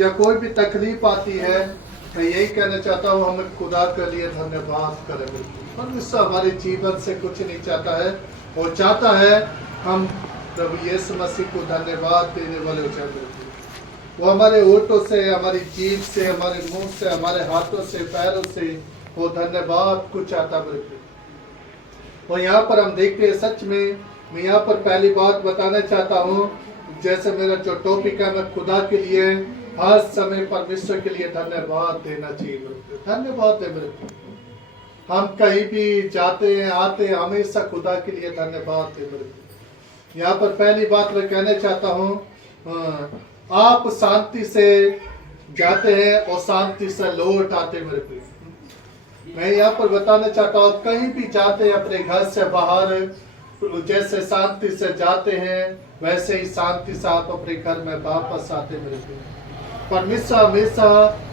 या कोई भी तकलीफ आती है, मैं यही कहना चाहता हूँ हम खुदा के लिए धन्यवाद करें। परमेश्वर हमारे जीवन से कुछ नहीं चाहता है, वो चाहता है हम प्रभु यीशु मसीह को धन्यवाद देने वाले हो जाते हैं। वो हमारे होठों से, हमारी जीभ से, हमारे मुंह से, हमारे हाथों से, पैरों से वो धन्यवाद को चाहता है। और यहाँ पर हम देखते हैं, सच में मैं यहाँ पर पहली बात बताना चाहता हूँ, जैसे मेरा जो टॉपिक है, मैं खुदा के लिए हर समय परमेश्वर के लिए धन्यवाद देना चाहिए। धन्यवाद दे मेरे को। हम कहीं भी जाते हैं आते हैं, हमेशा खुदा के लिए धन्यवाद दे मेरे को। यहाँ पर पहली बात मैं कहना चाहता हूँ, आप शांति से जाते हैं और शांति से लौट आते मेरे को। मैं यहाँ पर बताना चाहता हूँ, कहीं भी जाते हैं अपने घर से बाहर, जैसे शांति से जाते हैं वैसे ही शांति से आप अपने घर में वापस आते मेरे को। परमेश्वर हमेशा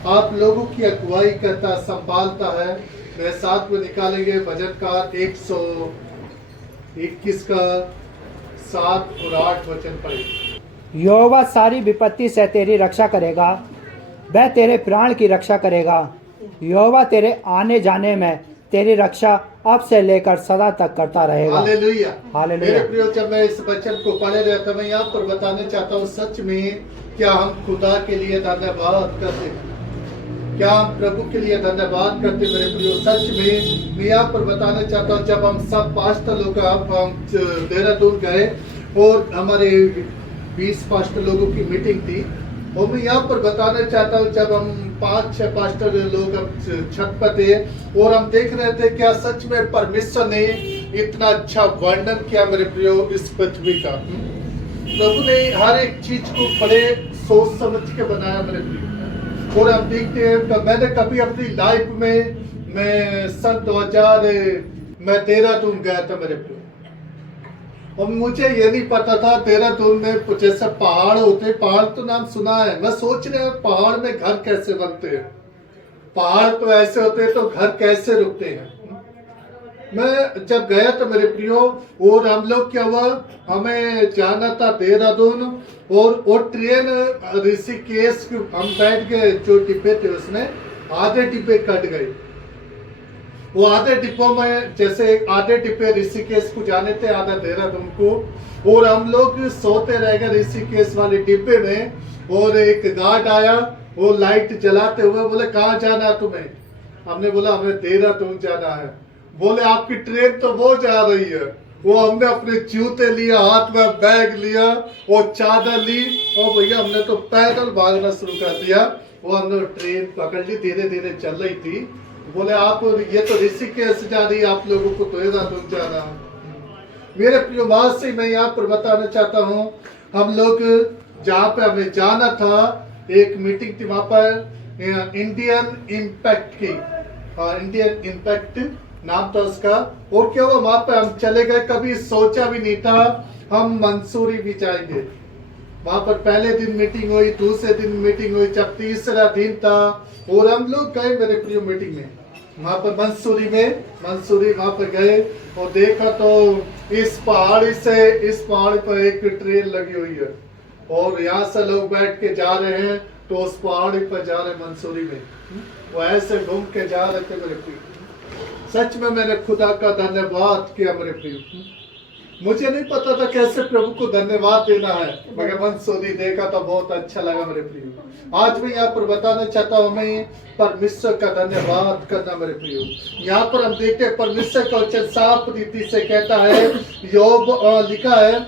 आप लोगों की अगुवाई करता, संभालता है। मैं साथ में निकालेंगे भजनकार 121 का 7 और 8 वचन पढ़ेंगे। यहोवा सारी विपत्ति से तेरी रक्षा करेगा, वह तेरे प्राण की रक्षा करेगा। यहोवा तेरे आने जाने में तेरी रक्षा अब से लेकर सदा तक करता रहेगा। हालेलुया। हालेलुया। मेरे प्रियो, जब मैं इस वचन को पढ़े रहा था, मैं यहाँ पर बताना चाहता हूँ, सच में क्या हम खुदा के लिए धन्यवाद करते हैं? क्या हम प्रभु के लिए धन्यवाद करते? मेरे प्रियो, सच में मैं यहाँ पर बताना चाहता हूँ, जब हम सब पास्टर लोग हम देहरादून गए और हमारे 20 पास्टर लोगों की मीटिंग थी, और मैं यहाँ पर बताना चाहता हूँ, जब हम 5-6 पास्टर लोग छत पर थे और हम देख रहे थे, क्या सच में परमेश्वर ने इतना अच्छा वर्णन किया मेरे प्रियो इस पृथ्वी का। प्रभु ने हर एक चीज को बड़े सोच समझ के बनाया मेरे प्रियो। और हम देखते हैं, मैंने कभी अपनी लाइफ में, मैं सन 2000 मैं देहरादून गया था मेरे प्रियो, और मुझे ये नहीं पता था देहरादून में जैसे पहाड़ होते, पहाड़ तो नाम सुना है, मैं सोच रहा हूँ पहाड़ में घर कैसे बनते हैं, पहाड़ तो ऐसे होते हैं तो घर कैसे रुकते हैं। मैं जब गया था मेरे प्रियो, और हम लोग क्या हुआ, हमें जाना था देहरादून, और ट्रेन ऋषिकेश हम बैठ गए, जो डिब्बे थे उसमें आधे डिब्बे कट गए। वो आधे डिब्बों में, जैसे आधे डिब्बे ऋषिकेश को जाने थे, आधा देहरादून को, और हम लोग सोते रह गए ऋषिकेश वाले डिब्बे में। और एक गार्ड आया, वो लाइट जलाते हुए बोले, कहाँ जाना है तुम्हें? हमने बोला हमें देहरादून जाना है। बोले आपकी ट्रेन तो वो जा रही है। वो हमने अपने जूते लिया, हाथ में बैग लिया और चादर ली, और भैया हमने तो पैदल भागना शुरू कर दिया। वो हमने ट्रेन पकड़ ली, धीरे धीरे चल रही थी। बोले आप, ये तो ऋषिकेश जा रही है, आप लोगों को तो देहरादून जाना है। मेरे प्रिय बात से मैं यहाँ पर बताना चाहता हूँ, हम लोग जहाँ पे हमें जाना था, एक मीटिंग थी वहाँ पर इंडियन इम्पैक्ट की, इंडियन इम्पैक्ट नाम था उसका। और क्या हुआ, वहाँ पे हम चले गए, कभी सोचा भी नहीं था हम मंसूरी भी जाएंगे। वहाँ पर पहले दिन मीटिंग हुई, दूसरे दिन मीटिंग हुई, जब तीसरा दिन था और हम लोग गए मेरे प्रिय मीटिंग में, वहाँ पर मंसूरी वहाँ पर गए और देखा तो इस पहाड़ी से इस पहाड़ी पर एक ट्रेन लगी हुई है, और यहाँ से लोग बैठ के जा रहे हैं, तो उस पहाड़ी पर जा रहे मंसूरी में, वो ऐसे घूम के जा रहे थे मेरे प्रिय। सच में मैंने खुदा का धन्यवाद किया मेरे प्रिय। मुझे नहीं पता था कैसे प्रभु को धन्यवाद देना है, मगर मंसूरी देखा तो बहुत अच्छा लगा मेरे प्रिय। आज मैं यहाँ पर बताना चाहता हूँ, मैं परमेश्वर का धन्यवाद करना मेरे प्रिय। यहाँ पर हम देखते हैं परमेश्वर का वचन साफ रीति से कहता है, योग लिखा है,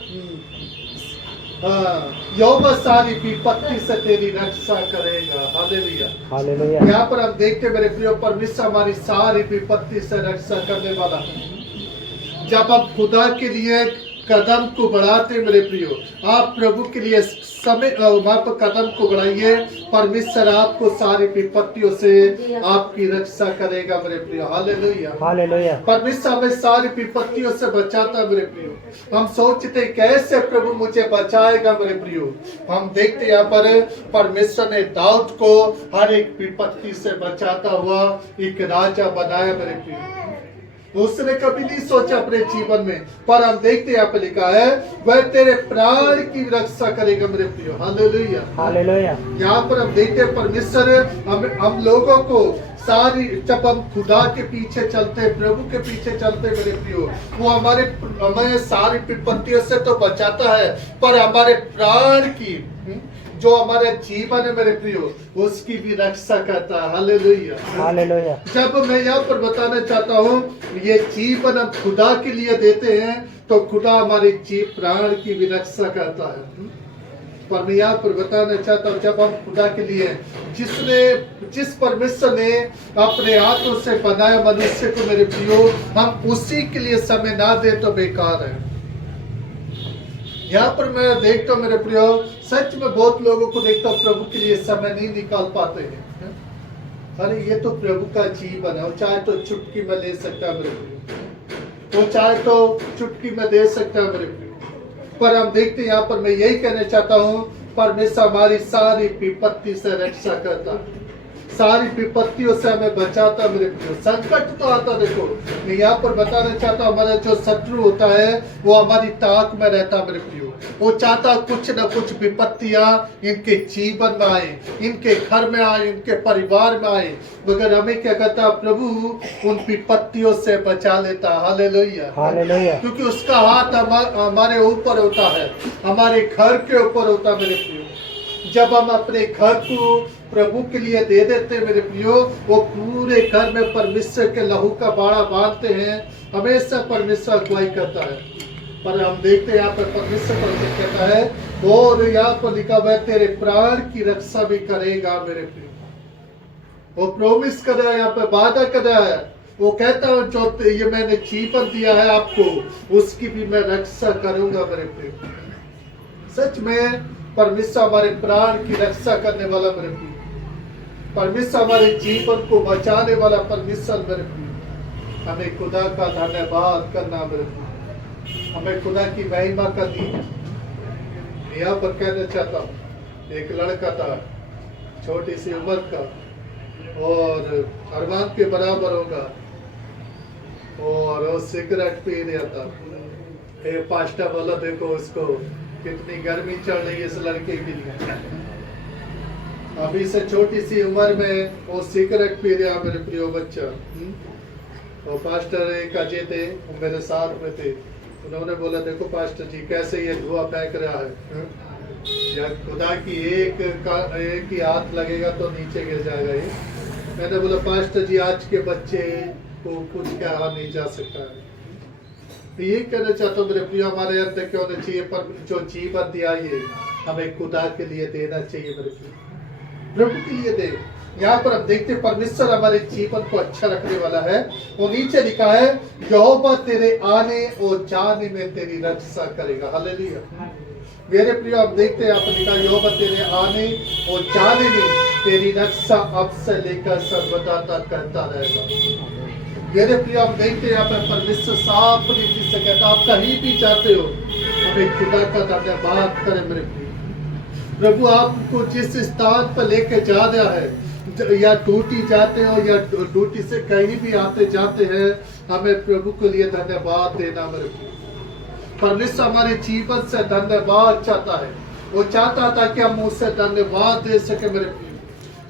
योग सारी विपत्ति से तेरी रक्षा करेगा। Hallelujah, hallelujah. यहाँ पर हम देखते मेरे प्रिय, परमेश्वर हमारी सारी विपत्ति से रक्षा करने वाला है। जब आप खुदा के लिए कदम को बढ़ाते मेरे प्रियो, आप प्रभु के लिए समय वहाँ पर कदम को बढ़ाइए, परमेश्वर आपको सारी विपत्तियों से आपकी रक्षा करेगा मेरे प्रियो। Hallelujah, hallelujah. परमेश्वर हमें सारी विपत्तियों से बचाता मेरे प्रियो। हम सोचते कैसे प्रभु मुझे बचाएगा मेरे प्रियो। हम देखते यहाँ पर परमेश्वर ने दाऊद को हर एक विपत्ति से बचाता हुआ एक राजा बनाया मेरे प्रियो। उसने कभी नहीं सोचा अपने जीवन में, पर हम देखते हैं यहाँ पे लिखा है वह तेरे प्राण की रक्षा करेगा मेरे प्रियो। Hallelujah, hallelujah. यहाँ पर हम देखते हैं परमेश्वर हम लोगों को सारी, जब हम खुदा के पीछे चलते हैं, प्रभु के पीछे चलते हैं मेरे प्रियो, वो हमें सारी विपत्तियों से तो बचाता है, पर हमारे प्राण की, जो हमारे जीवन है मेरे प्रियो, उसकी भी रक्षा करता है। Hallelujah, hallelujah. जब मैं यहाँ पर बताना चाहता हूँ, ये जीवन हम खुदा के लिए देते हैं, तो खुदा हमारे प्राण की भी रक्षा करता है। पर मैं यहाँ पर बताना चाहता हूँ, जब हम खुदा के लिए, जिस परमेश्वर ने अपने हाथों से बनाया मनुष्य को मेरे प्रियो, हम उसी के लिए समय ना दे तो बेकार है। यहाँ पर मैं देखता हूँ मेरे प्रियो, सच में बहुत लोगों को देखता हूँ प्रभु के लिए समय नहीं निकाल पाते हैं। अरे ये तो प्रभु का जीवन है, वो चाहे तो चुटकी में ले सकता है मेरे प्रियो, वो चाहे तो चुटकी में दे सकता है मेरे प्रियो। पर हम देखते हैं यहाँ पर, मैं यही कहना चाहता हूँ, परमेश्वर हमारी सारी विपत्ति से रक्षा करता है, सारी विपत्तियों से हमें बचाता मेरे प्रियो। संकट तो आता, देखो मैं यहाँ पर बताना चाहता हूँ, हमारा जो शत्रु होता है वो हमारी ताक में रहता मेरे प्रियो, वो चाहता कुछ न कुछ विपत्तियां इनके जीवन में आए, इनके घर में आए, इनके परिवार में आए, मगर हमें क्या करता, प्रभु उन विपत्तियों से बचा लेता। Hallelujah, hallelujah. क्योंकि उसका हाथ हमारे ऊपर होता है, हमारे घर के ऊपर होता मेरे प्रियो। जब हम अपने घर को प्रभु के लिए दे देते मेरे प्रियो, वो पूरे घर में परमेश्वर के लहू का बाड़ा बांधते हैं, हमेशा परमेश्वर अगुवाई करता है। पर हम देखते हैं यहाँ पर परमेश्वर कहता है, और यहाँ पर लिखा हुआ है तेरे प्राण की रक्षा भी करेगा मेरे प्रियो। वो प्रॉमिस कर रहा है, यहाँ पे वादा कर रहा है, वो कहता है जो ये मैंने जीवन दिया है आपको, उसकी भी मैं रक्षा करूंगा मेरे प्रियो। सच में परमेश्वर हमारे प्राण की रक्षा करने वाला मेरे प्रियो, परमेश्वर हमारे जीवन को बचाने वाला परमेश्वर मेरे प्रियो। हमें खुदा का धन्यवाद करना मेरे प्रियो, हमें खुदा की महिमा करनी है। यहाँ पर कहना चाहता हूँ, एक लड़का था छोटी सी उम्र का, और अरमान के बराबर होगा, और वो सिगरेट पी रहा था। पास्टर बोला देखो उसको कितनी गर्मी चल रही है इस लड़के के लिए, अभी से छोटी सी उम्र में वो सिगरेट पी रहा मेरे प्रियो बच्चा। और पास्टर एक अजय थे, वो मेरे साथ में थे, उन्होंने बोला देखो पास्टर जी कैसे ये धुआं फेंक रहा है, या खुदा की एक ही हाथ लगेगा तो नीचे गिर जाएगा ये। मैंने बोला पास्टर जी आज के बच्चे को कुछ कहा नहीं जा सकता है। तो ये कहना चाहता हूँ मेरे प्रिय, हमारे अंदर क्या होना चाहिए, पर जो जीवन दिया ये हमें खुदा के लिए देना चाहिए मेरे प्रिय, प्रभु के लिए दे। यहाँ पर हम देखते परमेश्वर हमारे जीवन को अच्छा रखने वाला है। वो नीचे लिखा है यहोवा तेरे आने और जाने में तेरी रक्षा करेगा। हालेलुया मेरे प्रिय, हम देखते हैं यहाँ पर लिखा यहोवा तेरे आने और जाने में तेरी रक्षा अब से लेकर सर्वदा तक करता रहेगा। मेरे प्रिय, हम देखते हैं यहाँ पर परमेश्वर साफ रीति से कहता आप कहीं भी जाते हो हमें खुदा का धन्यवाद करें मेरे प्रिय। प्रभु आपको जिस स्थान पर लेके जा रहा है, या ड्यूटी जाते हो या ड्यूटी से कहीं भी आते जाते हैं, हमें प्रभु के लिए धन्यवाद देना मेरे प्रिय। परमेश्वर हमारे जीवन से धन्यवाद चाहता है, वो चाहता था कि हम उससे धन्यवाद दे सके मेरे प्रिय।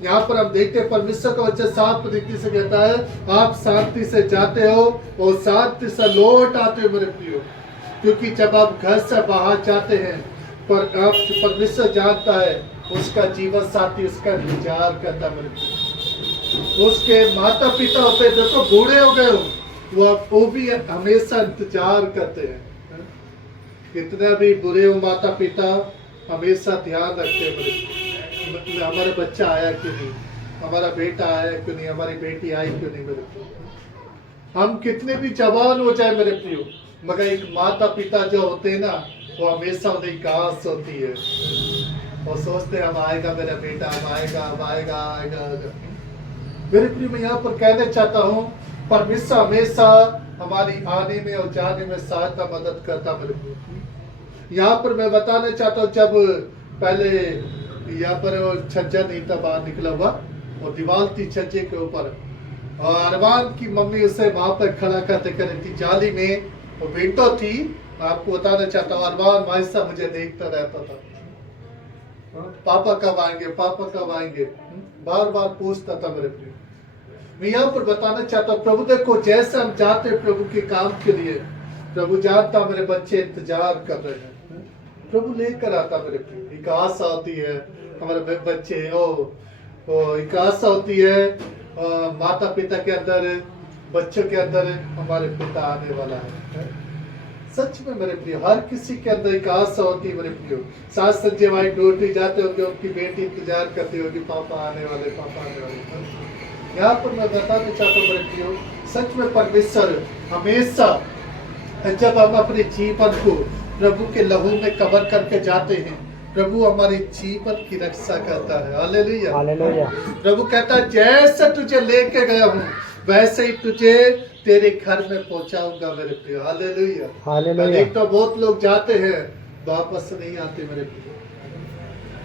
यहाँ पर हम देखते हैं परमेश्वर का वचन साफ रीति से कहता है आप शांति से जाते हो और शांति से लौट आते हो मेरे प्रियो, क्योंकि जब आप घर से बाहर जाते हैं पर आप परमेश्वर जानता है उसका जीवन साथी उसका इंतजार करता मेरे प्रियो। उसके माता पिता होते देखो बूढ़े हो गए हो, वो भी हमेशा इंतजार करते हैं। कितने भी बुरे हो माता पिता हमेशा ध्यान रखते हैं मेरे, हमारा बच्चा आया क्यों नहीं, हमारा बेटा आया क्यों नहीं, हमारी बेटी आई क्यों नहीं मेरे प्रियो। हम कितने भी जवान हो जाए मेरे प्रियो, मगर एक माता पिता जो होते हैं ना, वो हमेशा उन्हें काश होती है, और सोचते हैं हम आएगा मेरा बेटा, हम आएगा। मेरे प्रियो, मैं यहाँ पर कहना चाहता हूँ परमेश्वर हमेशा हमारी आने में और जाने में सहायता मदद करता मेरे प्रियो। यहाँ पर मैं बताना चाहता हूँ, जब पहले यहाँ पर छज्जा नहीं था बाहर निकला हुआ और दीवार थी छज्जे के ऊपर, और अरमान की मम्मी उसे वहां पर खड़ा करते कर रही थी जाली में। वो विंडो थी। आपको बताना चाहता हूँ अरमान माइसा मुझे देखता रहता था, पापा कब आएंगे, पापा कब आएंगे, बार बार पूछता था मेरे प्रिय। मैं यहाँ पर बताना चाहता हूँ प्रभु देखो जैसे हम जाते प्रभु के काम के लिए, प्रभु जानता मेरे बच्चे इंतजार कर रहे हैं, प्रभु लेकर आता मेरे प्रिय। एक आशा होती है हमारे बच्चे एक आशा होती है माता पिता के अंदर, बच्चों के अंदर हमारे पिता आने वाला है। सच में मेरे प्रिय हर किसी के अंदर एक आशा होती है मेरे प्रिय। सास सज्जे भाई ड्यूटी जाते होंगे, उनकी बेटी इंतजार करती होगी पापा आने वाले, पापा आने वाले। यहाँ पर मैं बताना चाहता हूँ मेरे प्रिय सच में परमेश्वर हमेशा जब हम अपने जीवन को प्रभु के लहू में कवर करके जाते हैं, प्रभु हमारी जीवन की रक्षा करता है। Hallelujah hallelujah. प्रभु कहता है जैसे तुझे लेके गया हूँ वैसे ही तुझे तेरे घर में पहुंचाऊंगा मेरे प्रिय। Hallelujah hallelujah. तो बहुत लोग जाते हैं वापस नहीं आते मेरे प्रिय,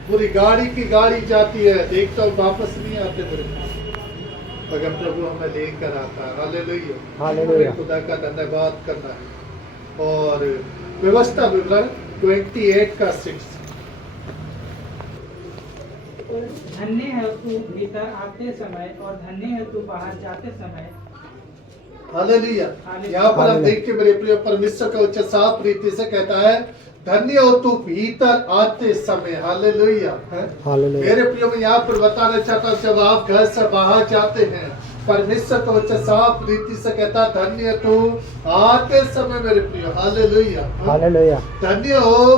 पूरी गाड़ी की गाड़ी जाती है, देखता हूँ वापस नहीं आते मेरे प्रिय, अगर प्रभु हमें लेकर आता है। Hallelujah hallelujah. खुदा का धन्यवाद करना है। और व्यवस्था विवरण 28 का 6 धन्य है तू भीतर आते समय और धन्य है तू बाहर जाते समय। हालेलुया। यहाँ पर हम देखते मेरे प्रिय परमेश्वर का उच्च साफ रीति से कहता है धन्य हो तू भीतर आते समय। Hallelujah hallelujah. मेरे प्रिय मैं यहाँ पर बताना चाहता हूँ जब आप घर से बाहर जाते हैं परमेश्वर का उच्च साफ रीति से कहता धन्य तू आते समय मेरे प्रिय। Hallelujah hallelujah. धन्य हो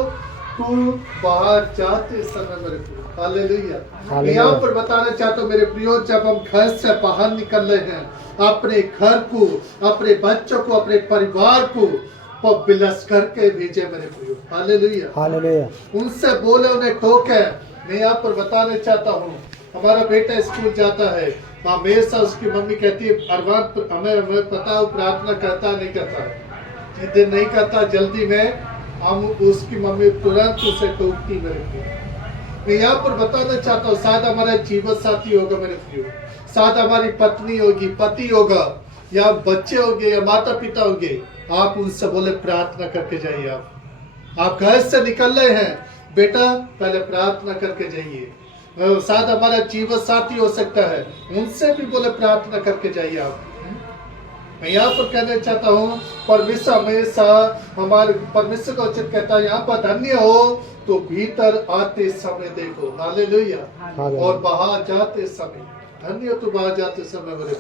तू बाहर जाते समय मेरे प्रिय। हालेलुया। मैं यहाँ पर बताना चाहता हूँ मेरे प्रियो जब हम घर से बाहर निकल रहे हैं अपने घर को, अपने बच्चों को, अपने परिवार को बिलस करके भेजे मेरे प्रियो। Hallelujah hallelujah. उनसे बोले उन्हें टोके। मैं यहाँ पर बताना चाहता हूँ हमारा बेटा स्कूल जाता है, हमेशा उसकी मम्मी कहती है अरमान हमें पता है प्रार्थना करता नहीं करता है, जिस दिन नहीं करता जल्दी में हम उसकी मम्मी तुरंत उसे टोकती मेरे प्रियो। मैं यहाँ पर बताना चाहता हूँ शायद हमारा जीवन साथी होगा मेरे प्रियो, शायद हमारी पत्नी होगी, पति होगा, या बच्चे होंगे या माता पिता होंगे, आप उनसे बोले प्रार्थना करके जाइए। आप घर से निकल रहे हैं बेटा पहले प्रार्थना करके जाइए। शायद हमारा जीवन साथी हो सकता है, उनसे भी बोले प्रार्थना करके जाइए आप। मैं यहाँ पर कहना चाहता हूँ परमेश्वर हमेशा हमारे परमेश्वर का उचित कहता है यहाँ पर धन्य हो तो भीतर आते समय देखो। हालेलुया। और बाहर जाते समय धन्य तो बाहर जाते समय मेरे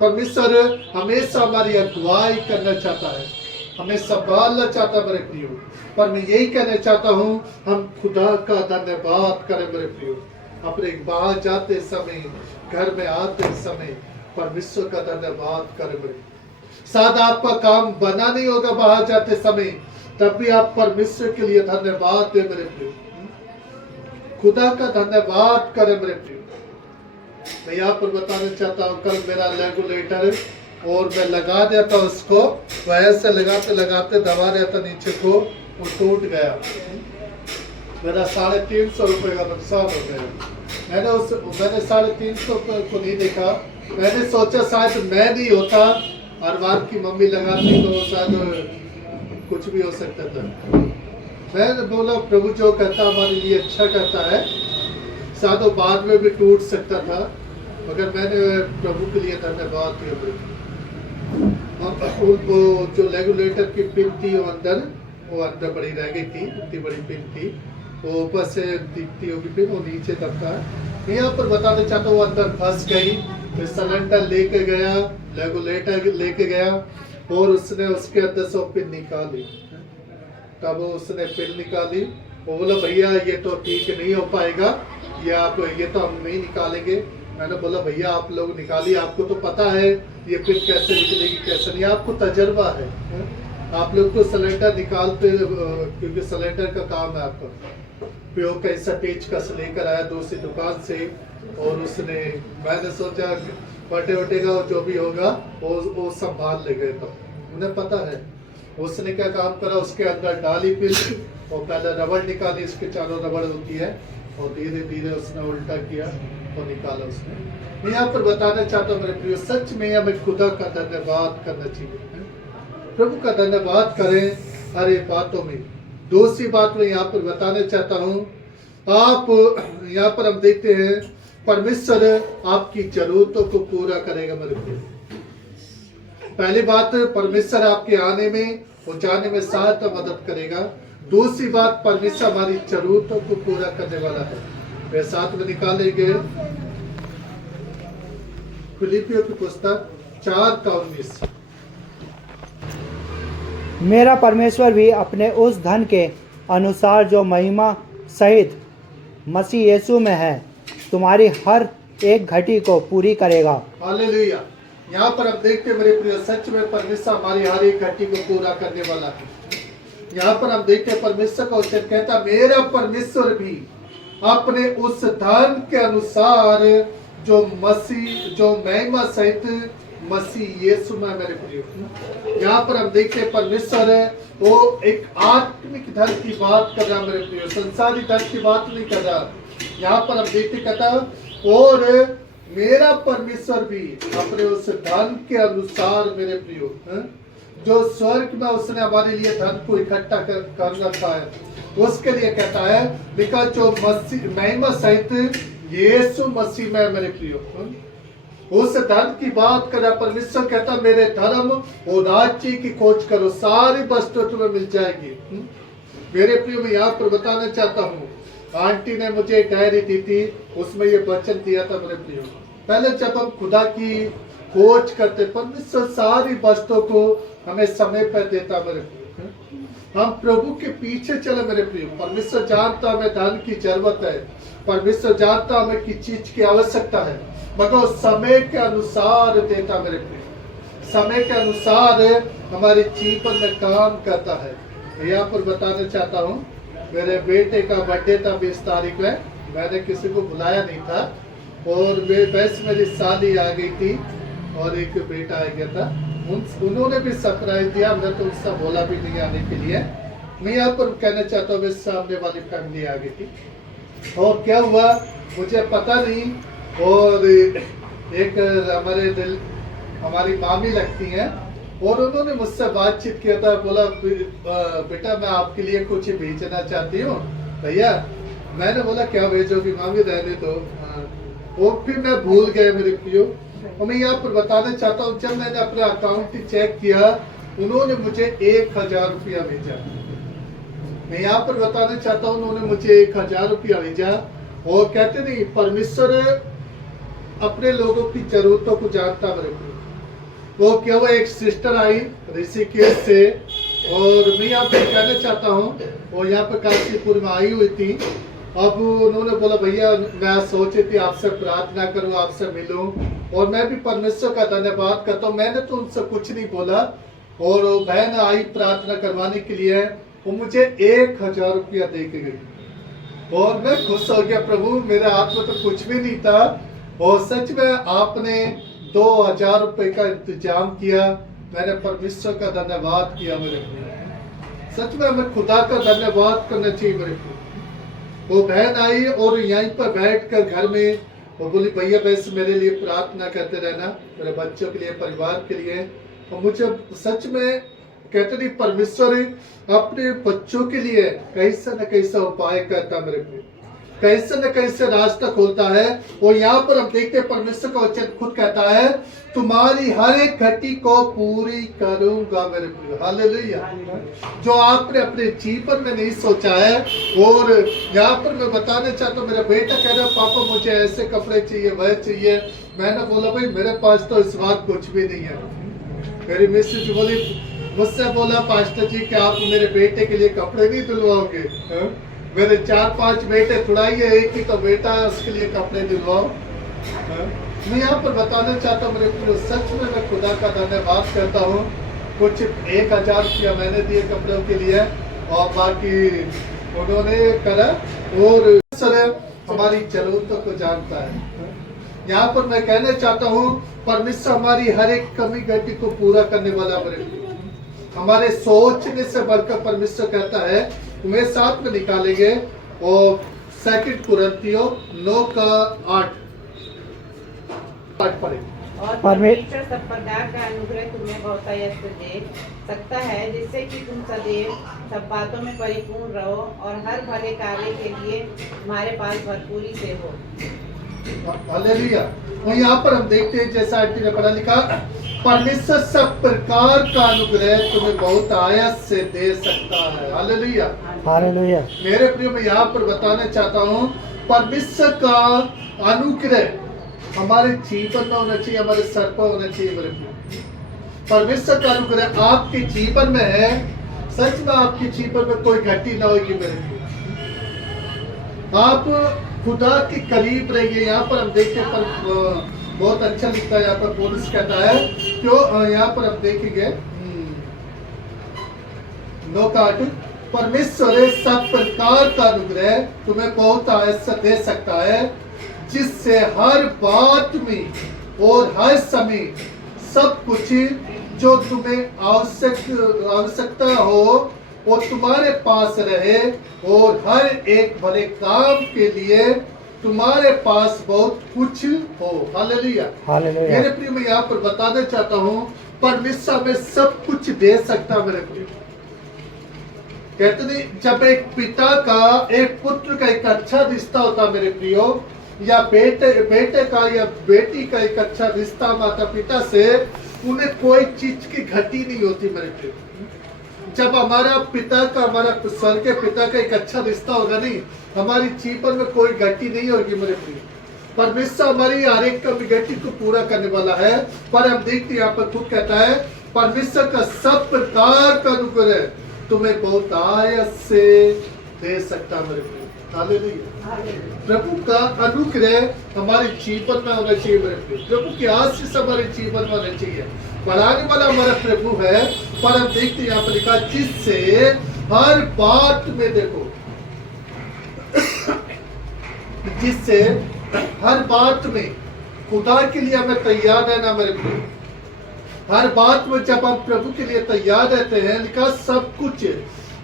परमेश्वर हमेशा हमारी अगुवाई करना चाहता है, हमें संभालना चाहता है मेरे प्रियो। पर मैं यही कहना चाहता हूँ हम खुदा का धन्यवाद करें मेरे प्रियो, अपने बाहर जाते समय, घर में आते समय परमेश्वर का धन्यवाद करें मेरे। शायद आपका काम बना नहीं होगा बाहर जाते समय, तब भी आप परमेश्वर के लिए धन्यवाद दे मेरे प्रियो, खुदा का धन्यवाद करें मेरे प्रियो। मैं यहाँ पर बताना चाहता हूँ कल मेरा रेगुलेटर और मैं लगा दिया था उसको, वैसे लगाते लगाते दबा दिया था नीचे को, वो टूट गया, मेरा 350 रुपए का नुकसान हो गया। मैंने 350 को नहीं देखा, मैंने सोचा शायद मैं नहीं होता अरमान की मम्मी लगाती तो शायद कुछ भी हो सकता था। मैंने बोला प्रभु जो करता हमारे लिए अच्छा करता है, शायद वो बाद में भी टूट सकता था, मगर मैंने प्रभु के लिए धन्यवाद दिया। वो जो रेगुलेटर की पिन थी वो अंदर बड़ी रह गई थी, इतनी बड़ी पिन थी, वो ऊपर से दिखती होगी पिन, वो नीचे दबता है। मैं यहाँ पर बताना चाहता हूँ वो अंदर फंस गई, फिर सिलेंडर लेके गया, रेगुलेटर लेके गया और उसने उसके अंदर से पिन निकाली। तब उसने पिन निकाली, वो बोला भैया ये तो ठीक नहीं हो पाएगा, ये तो हम नहीं निकालेंगे। मैंने बोला भैया आप लोग निकालिए, आपको तो पता है ये पिन कैसे निकलेगी कैसे नहीं, आपको तजर्बा है, आप लोग तो सिलेंडर निकालते क्योंकि सिलेंडर का काम है आपका। फिर वो कैसा पेचकस लेकर आया दूसरी दुकान से, और उसने मैंने सोचा फटे वटे का जो भी होगा वो संभाल ले गए। तो उन्हें पता है उसने क्या काम करा, उसके अंदर डाली पिन और पहले रबड़ निकाली, इसके चारों रबड़ होती है, और धीरे धीरे उसने उल्टा किया और निकाला उसने। मैं यहाँ पर बताना चाहता हूँ मेरे प्रिय, सच में हमें खुदा का धन्यवाद करना चाहिए, प्रभु का धन्यवाद करें हर एक बातों में। दूसरी बात मैं यहाँ पर बताना चाहता हूँ, आप यहाँ पर हम देखते हैं परमेश्वर आपकी जरूरतों को पूरा करेगा मेरे प्रिय। पहली बात, परमेश्वर आपके आने में और जाने में सहायता मदद करेगा। दूसरी बात, परमेश्वर हमारी जरूरतों को पूरा करने वाला है। वे साथ में निकालेंगे फिलिपियों की पुस्तक 4:19। मेरा परमेश्वर भी अपने उस धन के अनुसार जो महिमा सहित मसीह यीशु में है तुम्हारी हर एक घटी को पूरी करेगा। हालेलुया। यहाँ पर हम देखते हैं मेरे प्रिय, सच में परमेश्वर हमारी हर एक घटी को पूरा करने वाला है। यहाँ पर हम देखते हैं परमेश्वर का वचन कहता, मेरा परमेश्वर भी अपने उस धन के अनुसार जो महिमा सहित मसीह यीशु में मेरे प्रिय। यहाँ पर हम देखते हैं परमेश्वर है वो एक आत्मिक धन की बात कर रहा मेरे प्रिय, संसारी धन की बात नहीं कर रहा। यहाँ पर हम देखते कहता, और मेरा परमेश्वर भी अपने उस धन के अनुसार मेरे प्रियो, जो स्वर्ग में उसने हमारे लिए धन को इकट्ठा कर रखा है, उसके लिए कहता है लिखा, जो मसीह महिमा सहित यीशु मसीह में मेरे प्रियो। उस धन की बात कर परमेश्वर कहता, मेरे धर्म और राज्य की खोज करो, सारी वस्तु तुम्हें मिल जाएगी। मेरे प्रियो, मैं यहाँ पर बताना चाहता हूँ, आंटी ने मुझे एक डायरी दी थी, उसमें ये वचन दिया था मेरे प्रियो। पहले जब हम खुदा की खोज करते, परमेश्वर सारी वस्तुओं को हमें समय पर देता मेरे प्रियो। हम प्रभु के पीछे चले मेरे प्रियो। परमेश्वर जानता हमें धन की जरूरत है, परमेश्वर जानता हमें किस चीज की आवश्यकता है, मगर समय के अनुसार देता मेरे प्रियो। समय के अनुसार हमारे जीवन में काम करता है। यहाँ पर बताना चाहता हूँ, मेरे बेटे का बर्थडे था 20 तारीख में, मैंने किसी को बुलाया नहीं था, और वैसे मेरी साली आ गई थी और एक बेटा आ गया था, उन्होंने भी सरप्राइज दिया, मैं तो उससे बोला भी नहीं आने के लिए। मैं यहाँ पर कहना चाहता हूँ, सामने वाली फैमिली आ गई थी, और क्या हुआ मुझे पता नहीं, और एक हमारी मामी लगती हैं, और उन्होंने मुझसे बातचीत किया था, बोला बेटा मैं आपके लिए कुछ भेजना चाहती हूँ भैया। मैंने बोला क्या भेजोगी मामी, रहने दो। वो फिर मैं भूल गया मेरे प्रियो। और मैं यहाँ पर बताना चाहता हूँ, जब मैंने अपना अकाउंट चेक किया, उन्होंने मुझे 1000 रुपया भेजा। मैं यहाँ पर बताना चाहता हूँ, उन्होंने मुझे 1000 रुपया भेजा, और कहते नहीं परमेश्वर अपने लोगों की जरूरतों को जानता मेरे प्रियो। वो क्या हुआ, एक सिस्टर आई ऋषिकेश से, और मैं यहाँ पे कहना चाहता हूँ, वो यहाँ पे काशीपुर में आई हुई थी। अब उन्होंने बोला भैया मैं सोची थी आपसे प्रार्थना करूँ, आपसे मिलूं, और मैं भी परमेश्वर का धन्यवाद करता हूँ। मैंने तो उनसे कुछ नहीं बोला, और बहन आई प्रार्थना करवाने के लिए, वो मुझे 1000 रुपया दे के गई, और मैं खुश हो गया, प्रभु मेरे हाथ में तो कुछ भी नहीं था, और सच में आपने 2000 रुपए का इंतजाम किया। मैंने परमेश्वर का धन्यवाद किया मेरे प्रिय। सच में हमें खुदा का धन्यवाद करना चाहिए मेरे प्रिय। वो बहन आई और यहीं पर बैठकर घर में वो बोली भैया बस मेरे लिए प्रार्थना करते रहना, मेरे बच्चों के लिए, परिवार के लिए। और मुझे सच में कहते नहीं, परमेश्वर अपने बच्चों के लिए कैसा न कैसा उपाय करता मेरे प्रिय, कैसे न कैसे रास्ता खोलता है। और यहाँ पर हम देखते हैं परमेश्वर का वचन खुद कहता है, तुम्हारी हर एक घटी को पूरी करूंगा मेरे प्रिय। हालेलुया। जो आपने अपने जीवन में नहीं सोचा है। और यहाँ पर मैं बताना चाहता हूँ, मेरा बेटा कह रहा है पापा मुझे ऐसे कपड़े चाहिए, वह चाहिए। मैंने बोला भाई मेरे पास तो इस बात कुछ भी नहीं है। मेरी मिसेज बोली, मुझसे बोला पास्टर जी कि आप मेरे बेटे के लिए कपड़े नहीं दिलवाओगे? मेरे 4-5 बेटे थोड़ाई है, एक ही तो बेटा है, उसके लिए कपड़े दिलवाओ। मैं यहाँ पर बताना चाहता हूँ मेरे प्रिय, सच में मैं खुदा का धन्यवाद करता हूँ। कुछ 1000 रुपया मैंने दिए कपड़ों के लिए, और बाकी उन्होंने करा। और सर हमारी जरूरतों को जानता है। यहाँ पर मैं कहना चाहता हूँ, परमेश्वर हमारी हर एक कमी घटी को पूरा करने वाला मेरे प्रिय। हमारे सोचने से बढ़कर परमेश्वर कहता है, तुम्हें साथ में निकालेंगे। और सेकंड कुरिन्थियों 9:8 पढ़े। और परमे- परमेश्वर सब प्रकार का अनुग्रह तुम्हें बहुतायत दे सकता है, जिससे कि तुम सदैव सब बातों में परिपूर्ण रहो और हर भले कार्य के लिए तुम्हारे पास भरपूरी से हो। हालेलुया। और यहाँ पर हम देखते हैं जैसा आंटी ने पढ़ा लिखा, परमेश्वर सब प्रकार का अनुग्रह तुम्हें बहुत आयत से दे सकता है। हालेलुया। हालेलुया। मेरे प्रिय, मैं यहाँ पर बताना चाहता हूँ, परमेश्वर का अनुग्रह हमारे जीवन में होना चाहिए, हमारे सर पर होना चाहिए। मेरे प्रिय, परमेश्वर का अनुग्रह आपके जीवन में है, सच में आपके जीवन में कोई घटी ना होगी। मेरे प्रिय, आप खुदा के करीब रहिए। यहाँ पर हम देखते हैं, पर बहुत अच्छा लिखता है यहाँ पर, पौलुस कहता है क्यों, यहाँ पर हम देखेंगे 9:8, परमेश्वर सब प्रकार का अनुग्रह तुम्हें बहुत आयत दे सकता है, जिससे हर बात में और हर समय सब कुछ जो तुम्हें आवश्यकता हो वो तुम्हारे पास रहे, और हर एक भले काम के लिए तुम्हारे पास बहुत कुछ हो। हालेलुया। हालेलुया। मेरे प्रिय, मैं यहाँ पर बताना चाहता हूँ, परमेश्वर में सब कुछ दे सकता है। मेरे प्रिय, कहते नहीं, जब एक पिता का एक पुत्र का एक अच्छा रिश्ता होता, मेरे प्रियो, या बेटे का या बेटी का एक अच्छा रिश्ता माता पिता से, उन्हें कोई चीज की घटी नहीं होती। मेरे प्रियो, जब हमारा पिता का, हमारा स्वर्ग के पिता का एक अच्छा रिश्ता होगा नहीं, हमारी जीवन में कोई घटी नहीं होगी। मेरे प्रिय, परमेश्वर हमारी हर एक घटी को पूरा करने वाला है। पर हम देखते हैं यहाँ पर खुद कहता है, परमेश्वर का सब प्रकार का अनुग्रह तुम्हें बहुत आयत से दे सकता। मेरे प्रिय, हालेलुया। प्रभु का अनुग्रह हमारे जीवन में होना चाहिए। मेरे प्रिय, प्रभु की आशीष हमारे जीवन में होना चाहिए। बढ़ाने वाला हमारा प्रभु है। पर हम देखते हैं यहाँ पर लिखा, जिससे हर बात में, देखो, जिससे हर बात में खुदा के लिए हमें तैयार रहना। मेरे प्रिय, हर बात में जब हम प्रभु के लिए तैयार रहते हैं, लिखा सब कुछ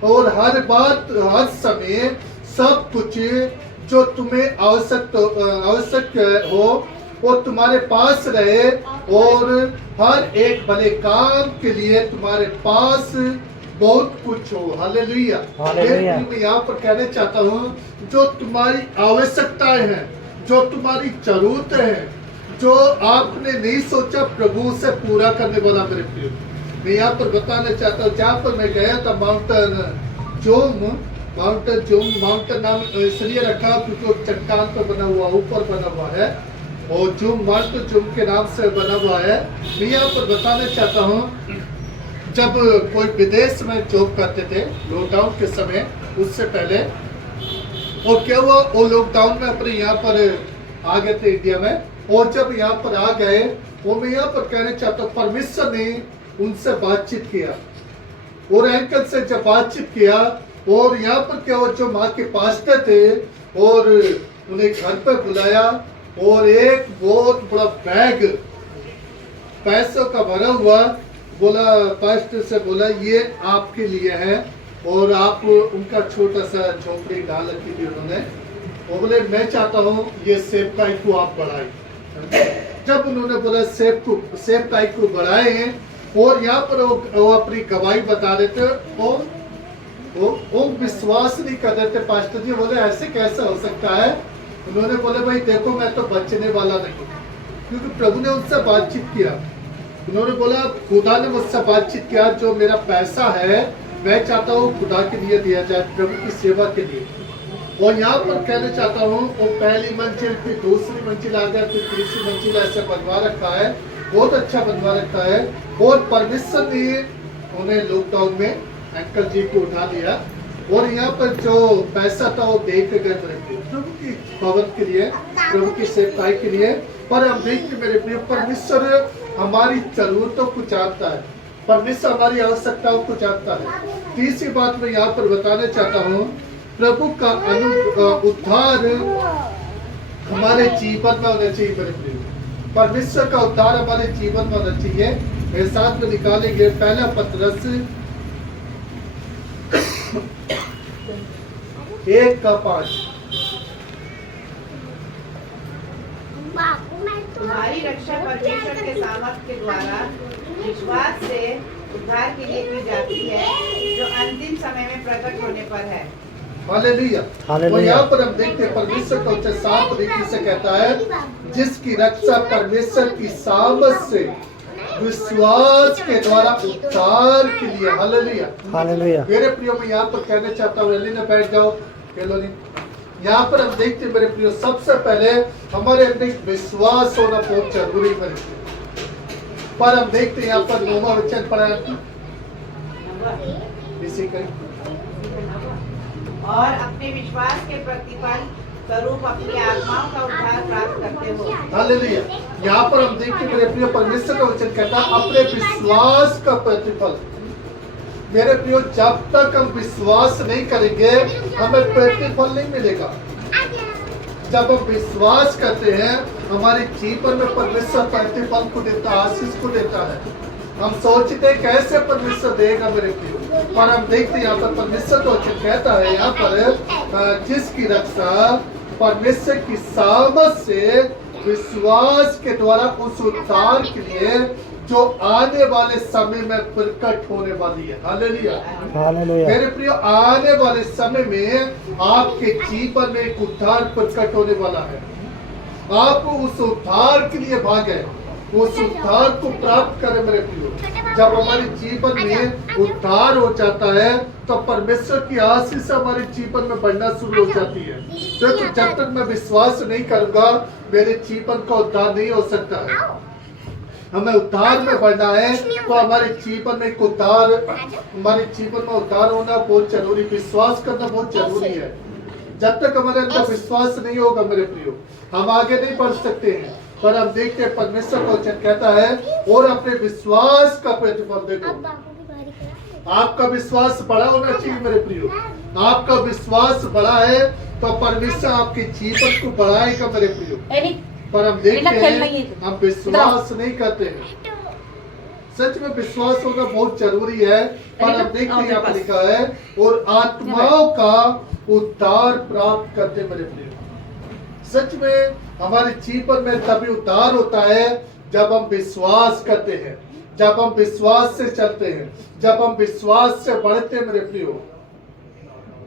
और हर बात हर समय सब कुछ जो तुम्हें आवश्यक हो वो तुम्हारे पास रहे, और हर एक भले काम के लिए तुम्हारे पास बहुत कुछ हो। हालेलुया। हालेलुया। मैं यहाँ पर कहना चाहता हूँ, जो तुम्हारी आवश्यकताएं हैं, जो तुम्हारी जरूरतें हैं, जो आपने नहीं सोचा, प्रभु से पूरा करने वाला। मेरे प्रिय, मैं यहाँ पर बताना चाहता हूँ, जहाँ पर मैं गया था माउंटेन जोम नाम इसलिए रखा क्योंकि वो चट्टान पर बना हुआ, ऊपर बना हुआ है, और माउंटेन जोम के नाम से बना हुआ है। मैं यहाँ पर बताना चाहता हूँ, जब कोई विदेश में जॉब करते थे लॉकडाउन के समय, उससे पहले, और क्या हुआ, वो लॉकडाउन में अपने यहाँ पर आ गए थे इंडिया में, और जब यहाँ पर आ गए, वो मैं यहाँ पर कहना चाहता हूँ, परमेश्वर ने उनसे बातचीत किया, और अंकल से जब बातचीत किया, और यहाँ पर क्या हुआ, जो माँ के पास्टर थे, और उन्हें घर पर बुलाया, और एक बहुत बड़ा बैग पैसों का भरा हुआ, बोला, पास्टर से बोला, ये आपके लिए है, और आप उनका छोटा सा झोपड़ी डाल रखी थी उन्होंने, वो बोले, मैं चाहता हूँ ये सेब काई को आप बढ़ाए। जब उन्होंने बोला सेब काई को बढ़ाए हैं, और यहाँ पर वो अपनी गवाही बता रहे थे, और वो विश्वास नहीं कर रहे थे। पास्टर जी बोले, ऐसे कैसे हो सकता है? उन्होंने बोले, भाई देखो, मैं तो बचने वाला नहीं, क्योंकि प्रभु ने उनसे बातचीत किया। उन्होंने बोला, खुदा ने मुझसे बातचीत किया, जो मेरा पैसा है मैं चाहता हूँ खुदा के लिए दिया जाए, प्रभु की सेवा के लिए। और यहाँ पर कहना चाहता हूँ, वो पहली मंजिल, फिर दूसरी मंजिल आ गया, फिर तीसरी मंजिल ऐसे बनवा रखा है, बहुत अच्छा बनवा रखा है। और परमेश्वर ने उन्हें लॉकडाउन में अंकल जी को उठा लिया, और यहाँ पर जो पैसा था वो दे के गए प्रभु की भवन के लिए, प्रभु की सेवकाई के लिए। पर हम देखिए मेरे प्रिय, परमेश्वर हमारी जरूरतों को जानता है, परमेश्वर हमारी आवश्यकताओं को जानता है। तीसरी बात मैं यहाँ पर बताना चाहता हूँ, प्रभु का उद्धार हमारे जीवन में होना चाहिए। मेरे प्रिय, परमेश्वर का उद्धार हमारे जीवन में होना चाहिए। मेरे साथ में निकालेंगे पहला पत्रस 1:5। तुम्हारी रक्षा परमेश्वर के सामर्थ्य के द्वारा विश्वास से उद्धार के लिए की जाती है, जो अंतिम समय में प्रकट होने पर है। हालेलुया। हालेलुया। और यहाँ पर हम देखते हैं परमेश्वर का उच्चारण साफ तरीके से कहता है, जिसकी रक्षा परमेश्वर की सामर्थ से विश्वास के द्वारा उद्धार के लिए। हालेलुया। हालेलुया। मेरे प्रियो, मैं यहाँ पर कहना चाहता हूँ, एलिना बैठ जाओ, केलोनी। यहाँ पर हम देखते हैं मेरे प्रियो, सबसे पहले हमारे अंदर एक विश्वास होना बहुत जरूरी है मेरे प्रियो। पर हम देखते हैं यहाँ पर 9वां वचन पढ़ा इसी का, और अपने विश्वास के प्रतिफल स्वरूप अपनी आत्माओं का उद्धार प्राप्त करते हो। हालेलुया। यहाँ पर हम देखते हैं मेरे प्रियो, परमेश्वर का वचन कहता है अपने विश्वास का प्रतिफल। मेरे प्रियो, जब तक हम विश्वास नहीं करेंगे हमें प्रतिफल नहीं मिलेगा। जब हम विश्वास करते हैं हमारे जीवन में परमेश्वर प्रतिफल को देता है, आशीष को देता है। हम सोचते हैं कैसे परमेश्वर देगा मेरे प्रियो, पर हम देखते हैं यहाँ पर परमेश्वर तो कहता है यहाँ पर, जिसकी रक्षा परमेश्वर की सामर्थ से विश्वास के द्वारा उस उद्धार के लिए जो आने वाले समय में प्रकट होने वाली है। हालेलुया। हालेलुया। मेरे प्रियो, आने वाले समय में आपके जीवन में एक उद्धार प्रकट होने वाला है। आप उस उद्धार के लिए भागे, उस उद्धार को प्राप्त करें मेरे प्रियो। जब हमारे जीवन में उद्धार हो जाता है तो परमेश्वर की आशीष हमारे जीवन में बढ़ना शुरू हो जाती है। तो जब तक मैं विश्वास नहीं करूंगा मेरे जीवन का उद्धार नहीं हो सकता है। हमें उद्धार में बढ़ना है तो हमारे जीवन में एक उद्धार, हमारे जीवन में उद्धार होना बहुत जरूरी, विश्वास करना बहुत जरूरी है। जब तक हमारे अंदर विश्वास नहीं होगा मेरे प्रियो, हम आगे नहीं बढ़ सकते हैं। पर हम देखते हैं परमेश्वर का वचन कहता है, और अपने विश्वास का प्रतिफल देखो। आपका विश्वास बड़ा होना चाहिए मेरे प्रियो। आपका विश्वास बड़ा है तो परमेश्वर आपके जीवन को बढ़ाएगा मेरे प्रियो। पर हम देखते हैं हम विश्वास नहीं करते हैं। सच में विश्वास होना बहुत जरूरी है। पर हम देखते हैं यहाँ पर लिखा है, और आत्माओं का उद्धार प्राप्त करते मेरे प्रियो। सच में हमारे जीवन में तभी उद्धार होता है जब हम विश्वास करते हैं, जब हम विश्वास से चलते हैं, जब हम विश्वास से बढ़ते हैं मेरे प्रियो।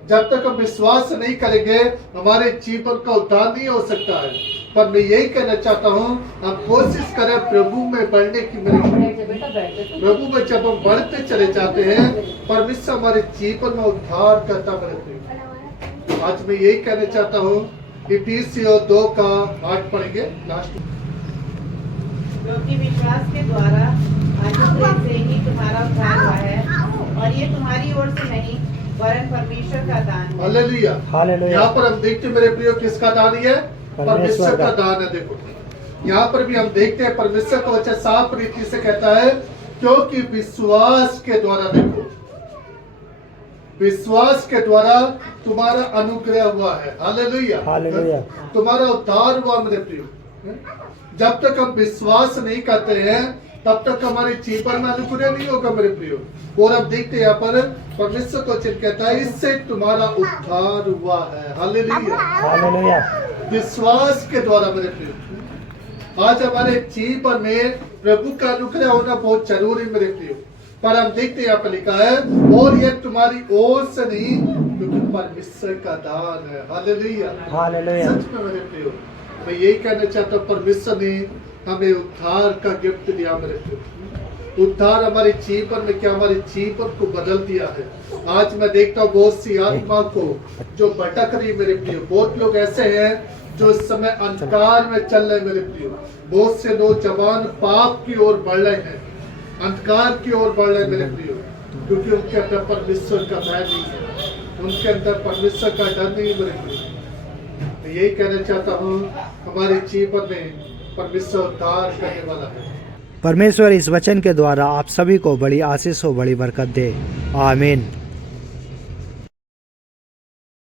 जब तक हम विश्वास नहीं करेंगे हमारे जीवन का उद्धार नहीं हो सकता है। पर मैं यही कहना चाहता हूँ, हम कोशिश करें प्रभु में बढ़ने की मेरे प्रियो। प्रभु में जब हम बढ़ते चले जाते हैं परमेश्वर हमारे जीवन में उद्धार करता मेरे प्रियो। आज मैं यही कहना चाहता हूँ, इफिसियों 2:8 पढ़ेंगे लास्ट। क्योंकि विश्वास के द्वारा अनुग्रह से ही तुम्हारा उद्धार हुआ है, और ये तुम्हारी ओर से नहीं वरन परमेश्वर का दान है। हालेलुया। हालेलुया। यहाँ पर हम देखते हैं मेरे प्रियो, किसका दान है? परमेश्वर का दान है। देखो यहाँ पर भी हम देखते हैं परमेश्वर का वचन साफ रीति से कहता है, क्योंकि विश्वास के द्वारा, देखो विश्वास के द्वारा तुम्हारा अनुग्रह हुआ है। हालेलुया। हालेलुया। तुम्हारा उद्धार हुआ मेरे प्रियो। जब तक हम विश्वास नहीं करते हैं तब तक हमारे जीवन में अनुग्रह नहीं होगा मेरे प्रियो। और अब देखते हैं यहाँ पर परमेश्वर को वचन कहता है, इससे तुम्हारा उद्धार हुआ है। हालेलुया। हालेलुया। विश्वास के द्वारा मेरे प्रियो। आज हमारे जीवन में प्रभु का अनुग्रह होना बहुत जरूरी मेरे प्रियो। पर हम देखते हैं यहाँ पर लिखा है, और ये तुम्हारी ओर से नहीं क्योंकि परमेश्वर का दान है। हालेलुया। हालेलुया। सच में मेरे प्रियो, मैं यही कहना चाहता हूँ, परमेश्वर ने हमें उद्धार का गिफ्ट दिया मेरे प्रियो। उद्धार हमारे जीवन में क्या, हमारे जीवन को बदल दिया है। आज मैं देखता हूँ बहुत सी आत्मा को जो भटक रही मेरे प्रियो। बहुत लोग ऐसे हैं जो इस समय अंधकार में चल रहे मेरे प्रियो। बहुत से नौजवान पाप की ओर बढ़ रहे हैं, अंधकार की ओर बढ़ रहे मेरे प्रियो, क्योंकि उनके अंदर परमेश्वर का भय नहीं है, उनके अंदर परमेश्वर का डर नहीं है मेरे प्रियो। मैं यही कहना चाहता हूँ, हमारे जीवन में परमेश्वर उद्धार करने वाला है। परमेश्वर इस वचन के द्वारा आप सभी को बड़ी आशीष हो, बड़ी बरकत दे। आमीन।